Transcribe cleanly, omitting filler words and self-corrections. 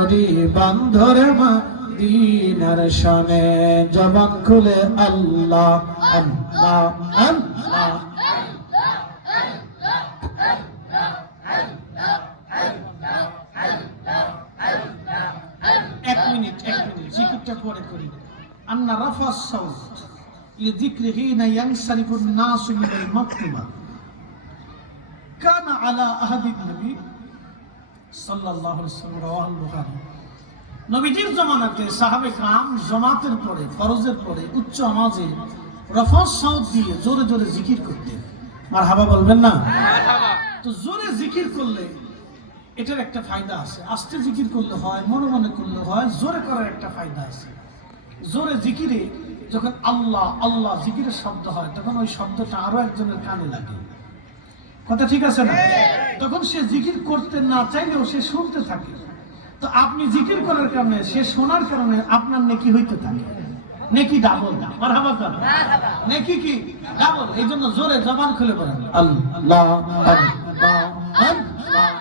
বান্ধরে মদিনার শানে জবান খুলে আল্লাহ আল্লাহ আল্লাহ। এক মিনিট জিকিরটা পরে করি। আন্না রাফা সাউত লিযিকরিহি ইয়ানসারিফুন নাসু মিনাল মাকতুবা কানা আলা আহাদিন নবী সাল্লাল্লাহু আলাইহি ওয়াসাল্লাম রাওয়াহুল বুখারী। নবীজির জামানাতে সাহাবে کرام জামাতের পরে ফরজের পরে উচ্চ আওয়াজে রাফা সাউত দিয়ে জোরে জোরে জিকির করতেন। মারহাবা বলবেন না? মারহাবা। তো জোরে জিকির করলে এটার একটা ফায়দা আছে, আস্তে জিকির করলে হয়, মনে মনে করলে হয়, জোরে করার একটা ফায়দা আছে। জোরে জিকিরে যখন আল্লাহ আল্লাহ জিকিরের শব্দ হয় তখন ওই শব্দটা আরো একজনের কানে লাগে। কথা ঠিক আছে না? তখন সে জিকির করতে না চাইলেও সে শুনতে থাকে। তো আপনি জিকির করার কারণে সে শোনার কারণে আপনার নেকি হইতে থাকে, নেকি ডাবল। মারহাবা কর, নেকি কি ডাবল। এই জন্য জোরে জবান খুলে বলেন আল্লাহ আল্লাহ আল্লাহ।